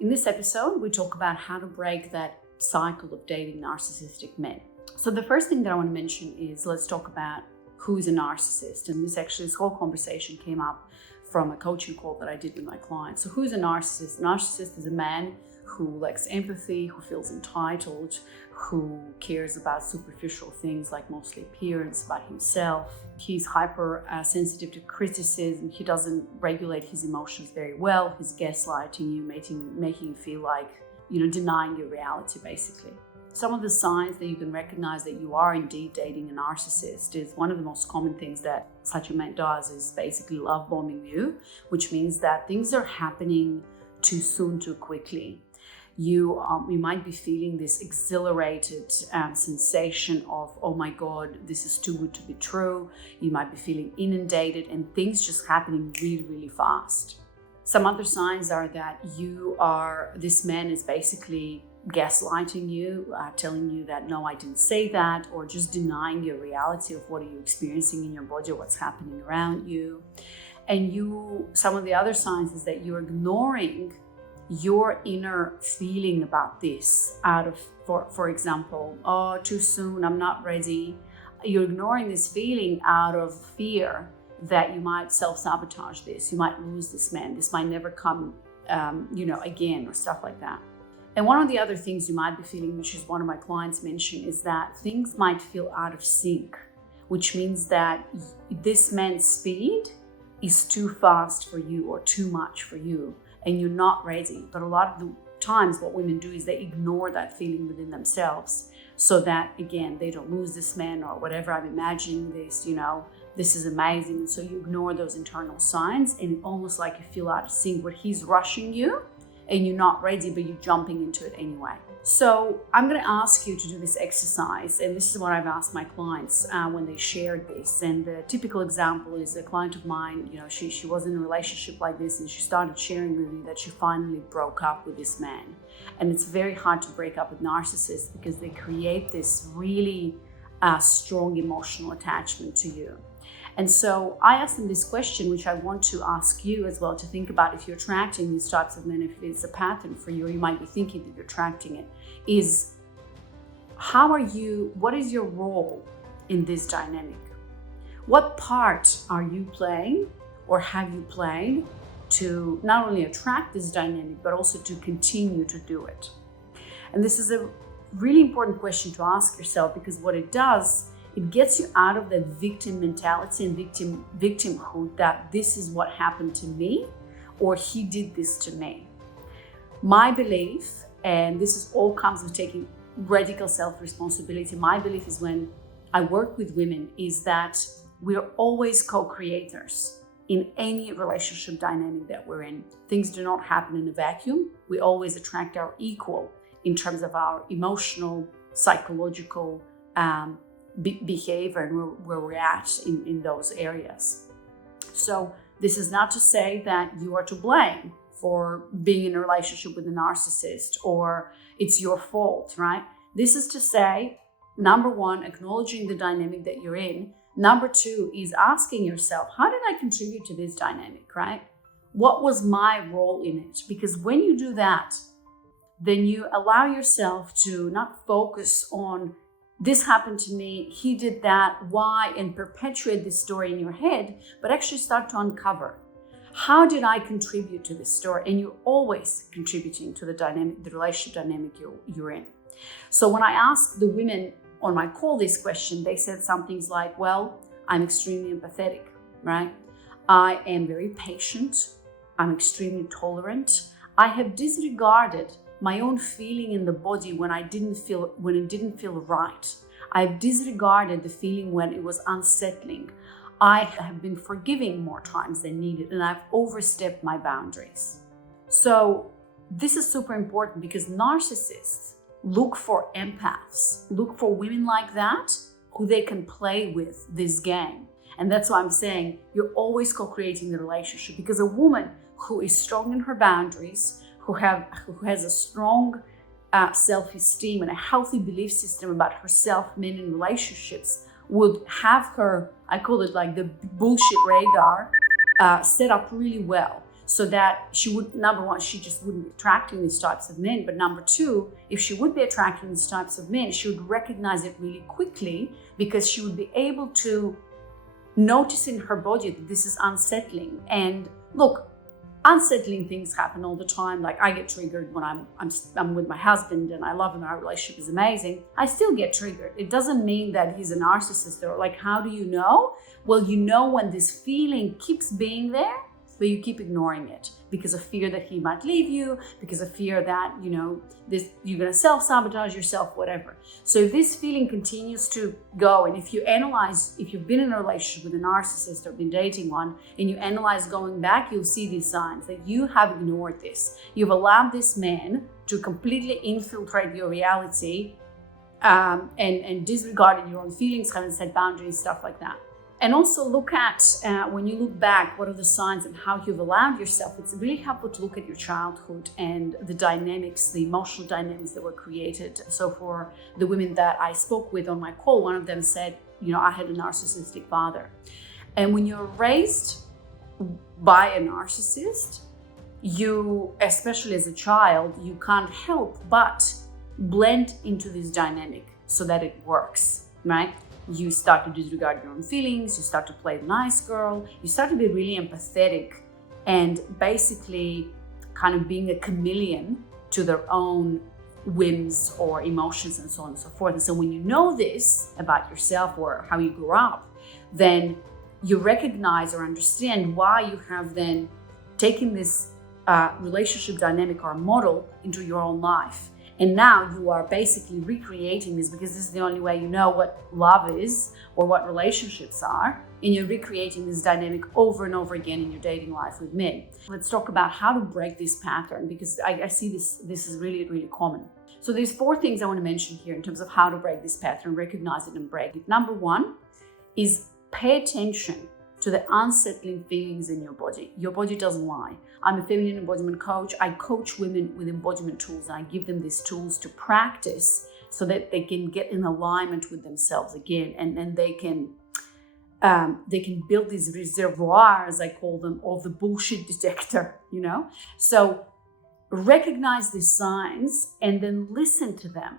In this episode, we talk about how to break that cycle of dating narcissistic men. So the first thing that I want to mention is let's talk about who is a narcissist. And this whole conversation came up from a coaching call that I did with my clients. So who is a narcissist? A narcissist is a man who lacks empathy, who feels entitled, who cares about superficial things like mostly appearance, about himself. He's hypersensitive to criticism. He doesn't regulate his emotions very well. He's gaslighting you, making you feel like, denying your reality, basically. Some of the signs that you can recognize that you are indeed dating a narcissist is one of the most common things that such a man does is basically love bombing you, which means that things are happening too soon, too quickly. You might be feeling this exhilarated sensation of, oh my God, this is too good to be true. You might be feeling inundated and things just happening really, really fast. Some other signs are that this man is basically gaslighting you, telling you that, no, I didn't say that, or just denying your reality of what are you experiencing in your body or what's happening around you. And some of the other signs is that you're ignoring your inner feeling about this for example, oh, too soon, I'm not ready. You're ignoring this feeling out of fear that you might self-sabotage this, you might lose this man, this might never come, again, or stuff like that. And one of the other things you might be feeling, which is one of my clients mentioned, is that things might feel out of sync, which means that this man's speed is too fast for you or too much for you, and you're not ready. But a lot of the times what women do is they ignore that feeling within themselves so that, again, they don't lose this man or whatever. I'm imagining this, this is amazing. So you ignore those internal signs and almost like you feel out of sync where he's rushing you and you're not ready, but you're jumping into it anyway. So I'm going to ask you to do this exercise, and this is what I've asked my clients when they shared this. And the typical example is a client of mine, she was in a relationship like this, and she started sharing with me that she finally broke up with this man. And it's very hard to break up with narcissists because they create this really strong emotional attachment to you. And so I asked them this question, which I want to ask you as well to think about if you're attracting these types of men, if it's a pattern for you, or you might be thinking that you're attracting it, is what is your role in this dynamic? What part are you playing or have you played to not only attract this dynamic, but also to continue to do it? And this is a really important question to ask yourself, because what it does, it gets you out of that victim mentality and victimhood that this is what happened to me or he did this to me. My belief, and this all comes with taking radical self-responsibility, my belief is when I work with women is that we're always co-creators in any relationship dynamic that we're in. Things do not happen in a vacuum. We always attract our equal in terms of our emotional, psychological, behavior and where we're at in those areas. So this is not to say that you are to blame for being in a relationship with a narcissist or it's your fault, right? This is to say, number one, acknowledging the dynamic that you're in. Number two is asking yourself, how did I contribute to this dynamic, right? What was my role in it? Because when you do that, then you allow yourself to not focus on this happened to me, he did that, why, and perpetuate this story in your head, but actually start to uncover, how did I contribute to this story? And you're always contributing to the relationship dynamic you're in. So when I asked the women on my call this question, they said some things like, well, I'm extremely empathetic, right? I am very patient. I'm extremely tolerant. I have disregarded my own feeling in the body when it didn't feel right. I've disregarded the feeling when it was unsettling. I have been forgiving more times than needed, and I've overstepped my boundaries. So this is super important because narcissists look for empaths, look for women like that who they can play with this game. And that's why I'm saying you're always co-creating the relationship, because a woman who is strong in her boundaries, who has a strong self-esteem and a healthy belief system about herself, men in relationships, would have her, I call it like the bullshit radar, set up really well. so that she would, number one, she just wouldn't be attracting these types of men. But number two, if she would be attracting these types of men, she would recognize it really quickly, because she would be able to notice in her body that this is unsettling. And look, unsettling things happen all the time. Like, I get triggered when I'm with my husband and I love him, our relationship is amazing. I still get triggered. It doesn't mean that he's a narcissist. Or like, how do you know? Well, you know when this feeling keeps being there, but you keep ignoring it because of fear that he might leave you, because of fear that, you're going to self-sabotage yourself, whatever. So if this feeling continues to go, and if you analyze, if you've been in a relationship with a narcissist or been dating one, and you analyze going back, you'll see these signs that you have ignored this. You've allowed this man to completely infiltrate your reality, and disregarded your own feelings, haven't set boundaries, stuff like that. And also look at, when you look back, what are the signs and how you've allowed yourself. It's really helpful to look at your childhood and the dynamics, the emotional dynamics that were created. So for the women that I spoke with on my call, one of them said, I had a narcissistic father. And when you're raised by a narcissist, you, especially as a child, you can't help but blend into this dynamic so that it works, right? You start to disregard your own feelings, you start to play the nice girl, you start to be really empathetic and basically kind of being a chameleon to their own whims or emotions and so on and so forth. And so when you know this about yourself or how you grew up, then you recognize or understand why you have then taken this relationship dynamic or model into your own life. And now you are basically recreating this, because this is the only way you know what love is or what relationships are. And you're recreating this dynamic over and over again in your dating life with men. Let's talk about how to break this pattern, because I see this is really, really common. So there's 4 things I want to mention here in terms of how to break this pattern, recognize it and break it. Number 1 is pay attention to the unsettling feelings in your body. Your body doesn't lie. I'm a feminine embodiment coach. I coach women with embodiment tools, and I give them these tools to practice so that they can get in alignment with themselves again, and they can build these reservoirs, I call them, of the bullshit detector, So recognize these signs and then listen to them,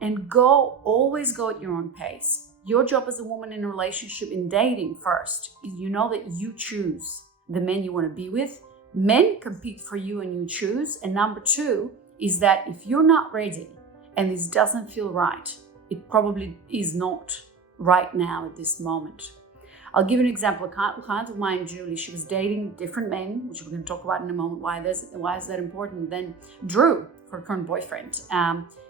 and always go at your own pace. Your job as a woman in a relationship, in dating first, is that you choose the men you want to be with. Men compete for you and you choose. And number 2 is that if you're not ready and this doesn't feel right, it probably is not right now at this moment. I'll give you an example. A client of mine, Julie, she was dating different men, which we're going to talk about in a moment. Why is that important? Then Drew, her current boyfriend,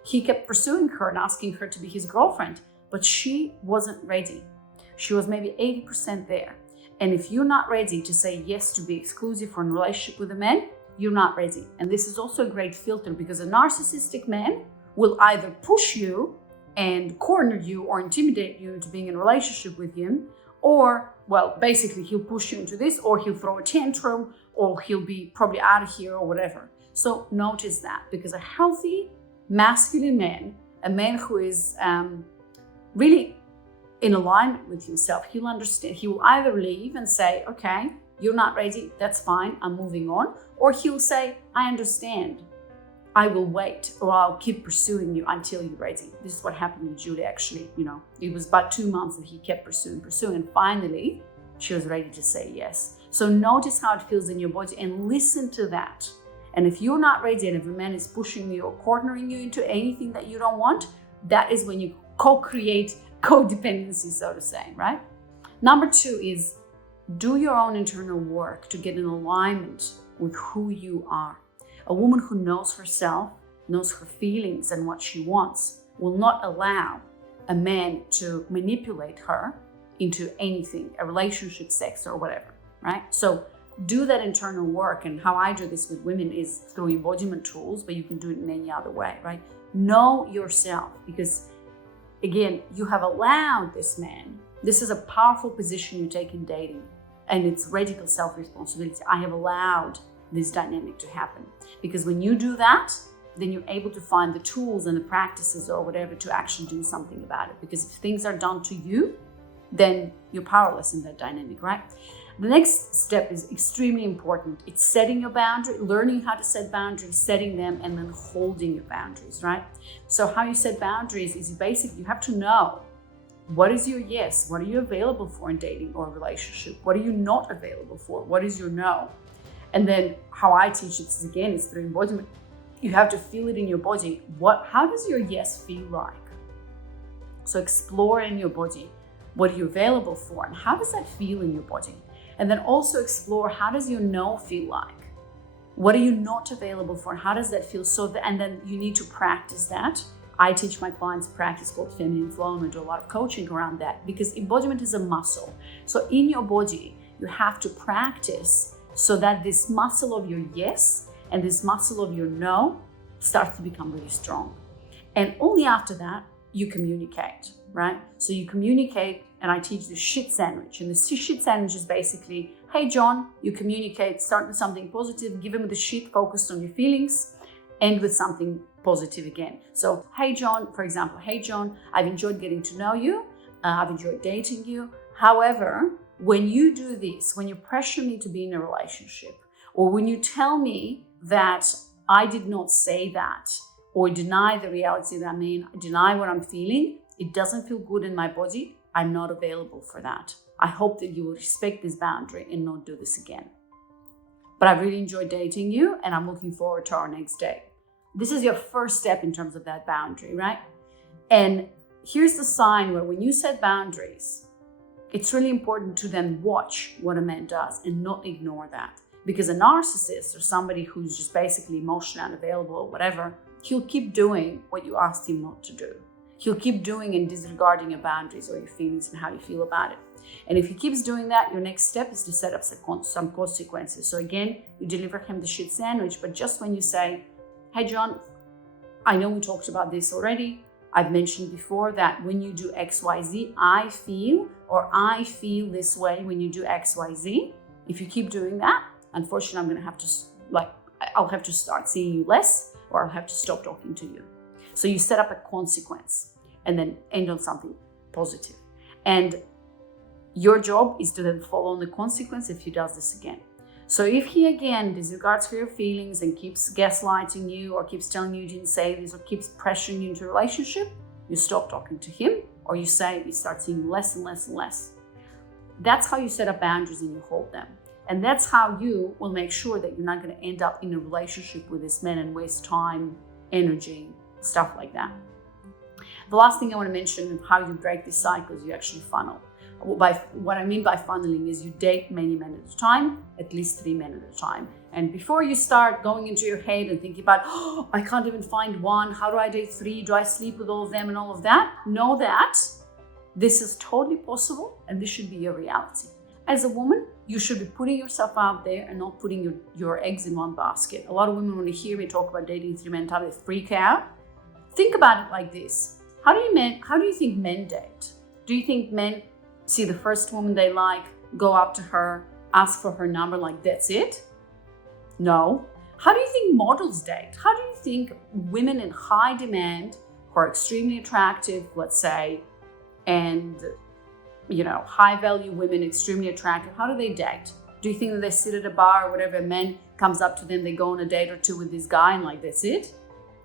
he kept pursuing her and asking her to be his girlfriend. But she wasn't ready. She was maybe 80% there. And if you're not ready to say yes to be exclusive for a relationship with a man, you're not ready. And this is also a great filter, because a narcissistic man will either push you and corner you or intimidate you into being in a relationship with him, or, basically he'll push you into this, or he'll throw a tantrum, or he'll be probably out of here or whatever. So notice that, because a healthy masculine man, a man who is really in alignment with himself, he'll understand. He will either leave and say, okay, you're not ready, that's fine, I'm moving on. Or he'll say, I understand, I will wait, or I'll keep pursuing you until you're ready. This is what happened with Julie, actually. It was about 2 months that he kept pursuing. And finally, she was ready to say yes. So notice how it feels in your body and listen to that. And if you're not ready, and if a man is pushing you or cornering you into anything that you don't want, that is when you co-create codependency, so to say, right? Number 2 is do your own internal work to get in alignment with who you are. A woman who knows herself, knows her feelings and what she wants, will not allow a man to manipulate her into anything, a relationship, sex, or whatever, right? So do that internal work. And how I do this with women is through embodiment tools, but you can do it in any other way, right? Know yourself, because again, you have allowed this man. This is a powerful position you take in dating, and it's radical self-responsibility. I have allowed this dynamic to happen, because when you do that, then you're able to find the tools and the practices or whatever to actually do something about it. Because if things are done to you, then you're powerless in that dynamic, right? The next step is extremely important. It's setting your boundary, learning how to set boundaries, setting them, and then holding your boundaries, right? So how you set boundaries is basically you have to know what is your yes, what are you available for in dating or relationship, what are you not available for, what is your no. And then how I teach it is, again, it's through embodiment. You have to feel it in your body. How does your yes feel like? So explore in your body, what are you available for and how does that feel in your body? And then also explore, how does your no feel like? What are you not available for and how does that feel? And then you need to practice that. I teach my clients a practice called feminine flow, and I do a lot of coaching around that because embodiment is a muscle. So in your body, you have to practice so that this muscle of your yes and this muscle of your no starts to become really strong. And only after that, you communicate, right? So you communicate, and I teach the shit sandwich. And the shit sandwich is basically, hey, John, you communicate, start with something positive, give him the shit focused on your feelings, end with something positive again. So, hey, John, for example, hey, John, I've enjoyed getting to know you. I've enjoyed dating you. However, when you do this, when you pressure me to be in a relationship, or when you tell me that I did not say that, or deny the reality that I'm in, deny what I'm feeling, it doesn't feel good in my body, I'm not available for that. I hope that you will respect this boundary and not do this again. But I really enjoyed dating you and I'm looking forward to our next date. This is your first step in terms of that boundary, right? And here's the sign where when you set boundaries, it's really important to then watch what a man does and not ignore that. Because a narcissist or somebody who's just basically emotionally unavailable or whatever, he'll keep doing what you asked him not to do. He'll keep doing and disregarding your boundaries or your feelings and how you feel about it. And if he keeps doing that, your next step is to set up some consequences. So again, you deliver him the shit sandwich, but just when you say, hey, John, I know we talked about this already. I've mentioned before that when you do X, Y, Z, I feel this way when you do X, Y, Z. If you keep doing that, unfortunately, I'm going to have to, I'll have to start seeing you less, or I'll have to stop talking to you. So you set up a consequence and then end on something positive. And your job is to then follow on the consequence if he does this again. So if he again disregards for your feelings and keeps gaslighting you or keeps telling you didn't say this or keeps pressuring you into a relationship, you stop talking to him, or you start seeing less and less and less. That's how you set up boundaries and you hold them. And that's how you will make sure that you're not going to end up in a relationship with this man and waste time, energy, stuff like that. The last thing I want to mention of how you break this cycle is you actually funnel. What I mean by funneling is you date many men at a time, at least 3 men at a time. And before you start going into your head and thinking about, oh, I can't even find one, how do I date 3? Do I sleep with all of them and all of that? Know that this is totally possible and this should be your reality. As a woman, you should be putting yourself out there and not putting your eggs in one basket. A lot of women, when they hear me talk about dating 3 men at a time, they freak out. Think about it like this. How do you think men date? Do you think men see the first woman they like, go up to her, ask for her number, like that's it? No. How do you think models date? How do you think women in high demand who are extremely attractive, let's say, and high value women, extremely attractive, how do they date? Do you think that they sit at a bar or whatever, a man comes up to them, they go on a date or 2 with this guy and like that's it?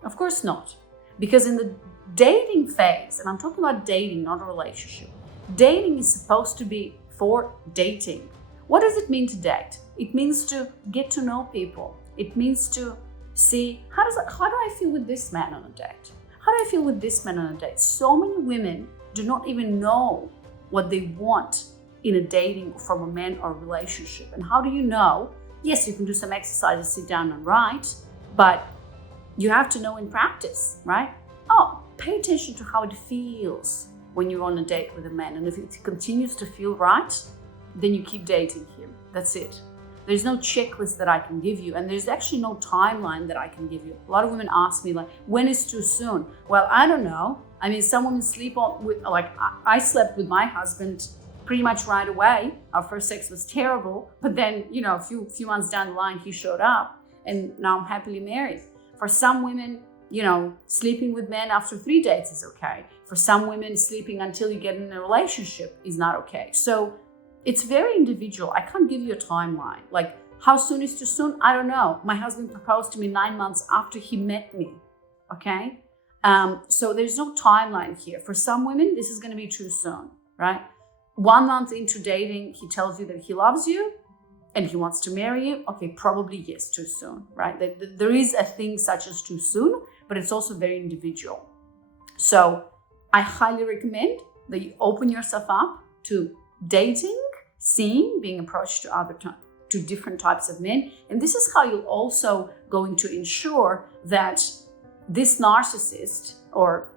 Of course not. Because in the dating phase, and I'm talking about dating, not a relationship, dating is supposed to be for dating. What does it mean to date? It means to get to know people. It means to see, how do I feel with this man on a date? How do I feel with this man on a date? So many women do not even know what they want in a dating from a man or relationship. And how do you know? Yes, you can do some exercises, sit down and write, but you have to know in practice, right? Oh, pay attention to how it feels when you're on a date with a man. And if it continues to feel right, then you keep dating him. That's it. There's no checklist that I can give you. And there's actually no timeline that I can give you. A lot of women ask me, when is too soon? Well, I don't know. I mean, some women sleep I slept with my husband pretty much right away. Our first sex was terrible. But then, a few months down the line, he showed up. And now I'm happily married. For some women, sleeping with men after 3 dates is okay. For some women, sleeping until you get in a relationship is not okay. So it's very individual. I can't give you a timeline. Like, how soon is too soon? I don't know. My husband proposed to me 9 months after he met me. Okay? So there's no timeline here. For some women, this is going to be too soon, right? 1 month into dating, he tells you that he loves you and he wants to marry you. Okay, probably yes, too soon, right? There is a thing such as too soon, but it's also very individual. So I highly recommend that you open yourself up to dating, seeing, being approached to different types of men. And this is how you're also going to ensure that this narcissist, or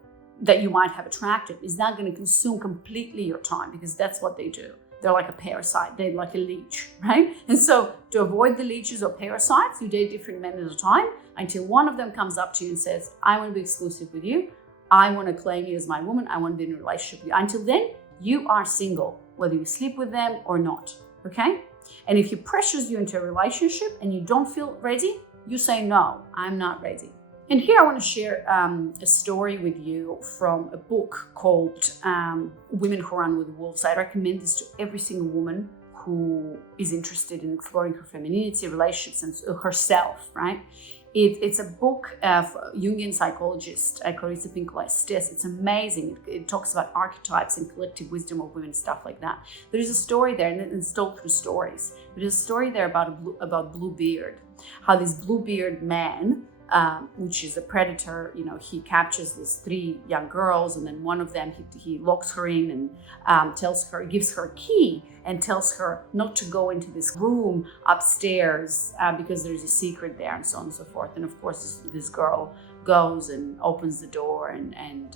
that you might have attracted, is not going to consume completely your time, because that's what they do. They're like a parasite. They're like a leech, right? And so to avoid the leeches or parasites, you date different men at a time until one of them comes up to you and says, I want to be exclusive with you. I want to claim you as my woman. I want to be in a relationship with you. Until then, you are single, whether you sleep with them or not, okay? And if he pressures you into a relationship and you don't feel ready, you say, no, I'm not ready. And here I want to share a story with you from a book called Women Who Run with Wolves. I recommend this to every single woman who is interested in exploring her femininity, relationships, and herself, right? It's a book of Jungian psychologist Clarissa Pinkola Estes. It's amazing. It talks about archetypes and collective wisdom of women, stuff like that. There's a story there, and it's told through stories. There's a story there about Bluebeard, how this Bluebeard man, which is a predator, he captures these 3 young girls, and then one of them he locks her in and gives her a key and tells her not to go into this room upstairs because there's a secret there, and so on and so forth. And of course, this girl goes and opens the door, and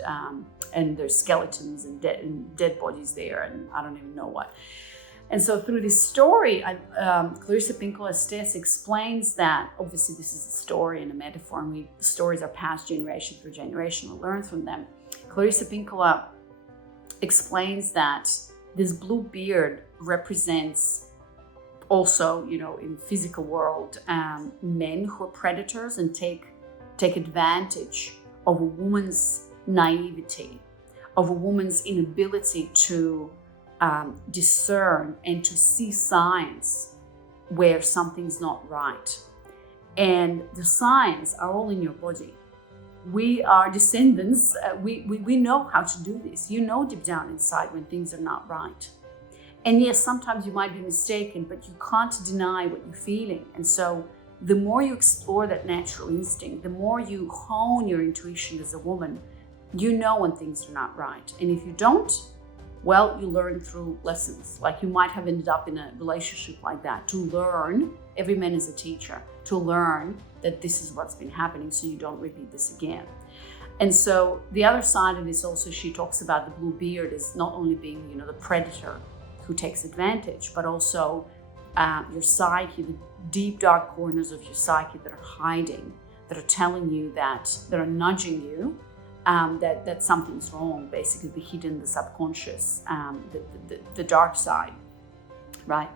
there's skeletons and dead bodies there, and I don't even know what. And so through this story, Clarissa Pinkola Estes explains that, obviously this is a story and a metaphor, and stories are passed generation through generation, we learn from them. Clarissa Pinkola explains that this blue beard represents also, in physical world, men who are predators and take advantage of a woman's naivety, of a woman's inability to discern and to see signs where something's not right. And the signs are all in your body. We are descendants. We know how to do this. You know deep down inside when things are not right. And yes, sometimes you might be mistaken, but you can't deny what you're feeling. And so the more you explore that natural instinct, the more you hone your intuition as a woman, you know when things are not right. And if you don't, well, you learn through lessons. Like you might have ended up in a relationship like that to learn. Every man is a teacher, to learn that this is what's been happening so you don't repeat this again. And so the other side of this also, she talks about the blue beard as not only being, the predator who takes advantage, but also your psyche, the deep dark corners of your psyche that are hiding, that are telling you that are nudging you, that something's wrong, basically the hidden, the subconscious, the dark side, right?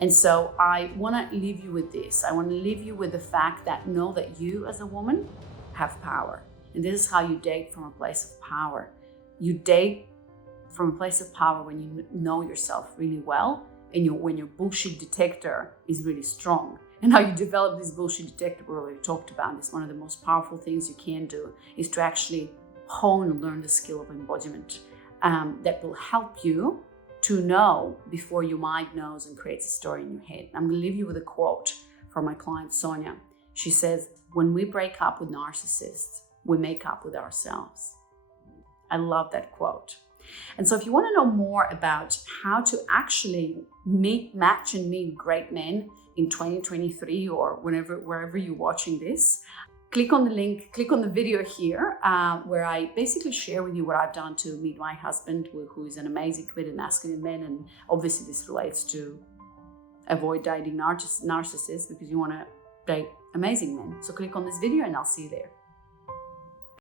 And so I want to leave you with this. I want to leave you with the fact that know that you as a woman have power. And this is how you date from a place of power. You date from a place of power when you know yourself really well, and when your bullshit detector is really strong. And how you develop this bullshit detector, we already talked about this. One of the most powerful things you can do is to actually hone and learn the skill of embodiment that will help you to know before your mind knows and creates a story in your head. I'm going to leave you with a quote from my client, Sonia. She says, when we break up with narcissists, we make up with ourselves. I love that quote. And so if you want to know more about how to actually match and meet great men in 2023 or wherever you're watching this, click on the link, click on the video here where I basically share with you what I've done to meet my husband, who is an amazing, committed, masculine man. And obviously this relates to avoid dating narcissists because you want to date amazing men. So click on this video and I'll see you there.